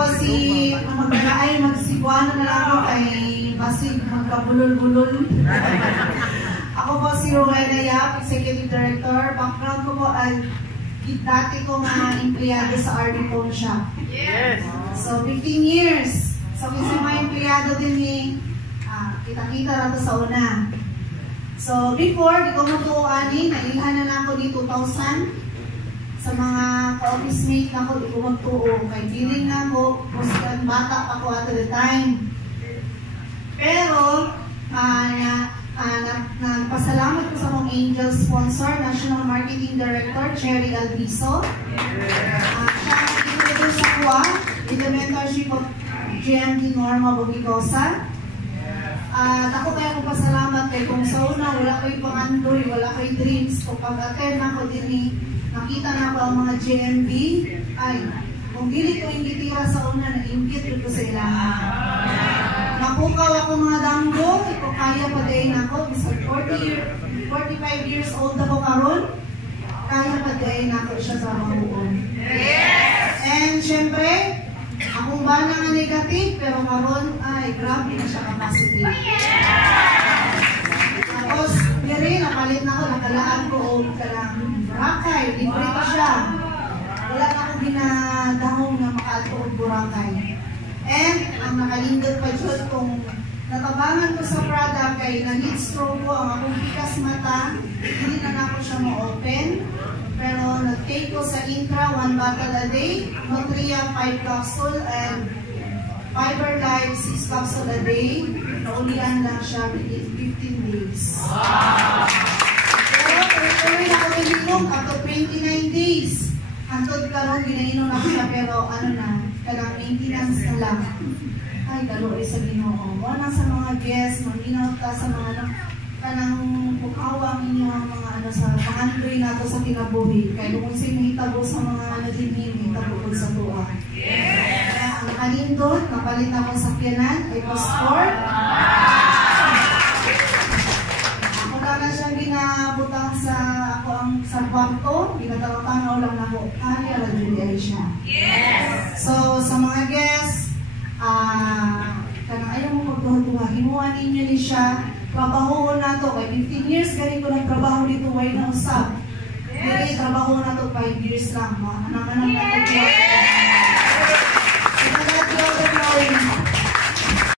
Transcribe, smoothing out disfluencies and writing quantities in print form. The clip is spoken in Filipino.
po si magkakaay, magsiguano na lang ako kay Basig, magkabulol-bulol. Ako po si Rowena Yap, Executive Director. Background ko po ay dati ko mga empleyado sa RD Phone Shop. Yes! So, 15 years. So, kasi mga empleyado din ni kita-kita na ito sa una. So, before, di ko matuuanin, nailhan na ako di 2000. Sa mga ka-office mate na ko, di ko magtuo. Kay feeling na ko, bata pa ko at the time. Pero, nagpasalamat ko sa mong angel sponsor, National Marketing Director, Cherry Alviso. Siya ang introduce sa kuha, in the mentorship of GMD Norma Bogicosa. Ako kaya ko pasalamat kay kung sa una, wala ko'y pangandoy, wala ko'y dreams. Kung pag-attend ako din, nakita na ako ang mga GMD, ay, kung dili ko ingitira sa una, na-ingit ko sa ilangan. Napukaw ako mga danggo, ito kaya pa din ako, bisa 45 years old ako karon, kaya pa din ako siya sa mahuon. And syempre, akong bana nga negative, pero karon ay grabe na siya ka-positive. Tapos, diri, napalit na ako, nakalaan ko o kalang Boracay, libre pa siya. Wala na akong ginadahong na makaalto o Boracay. And, ang nakalindot pa dyan kung natabangan ko sa product kay na-heat stroke ko, ang akong pikas mata, hindi na ako siya ma-open. Pero nag-take ko sa Intra, 1 bottle a day, Nutria 5 capsule, and Fiber Life 6 capsule a day. Naulian lang siya within 15 days. Wow! Pero tuloy na ako ininom after 29 days. Hantod karon ginainom na siya, pero ano na, kanang maintenance na lang. Ay, galoy sa Ginoo. Wala sa mga guests, maminaw ta sa mga kanang bukawang inyong mga ano sa pangandoy nato sa kinabuhi. Kaya kung sa'yo mahitabo sa mga ano din, mahitabo sa tuwa. Kaya ang kalindot, napalit ako sa sakyanan, ay passport. Ako lang na siya ginabutang sa ako ang sa kwarto, ginatawag-tanaw lang ako. Kaya lang din siya. So, sa mga guests, kanang ayaw mo magduha-duha, himuan ninyo ni siya, trabaho na to, kay 15 years galing ko nagtrabaho dito, way na usap. Dili, trabaho na to, 5 years lang. Anang-anang na to. Sinagad ko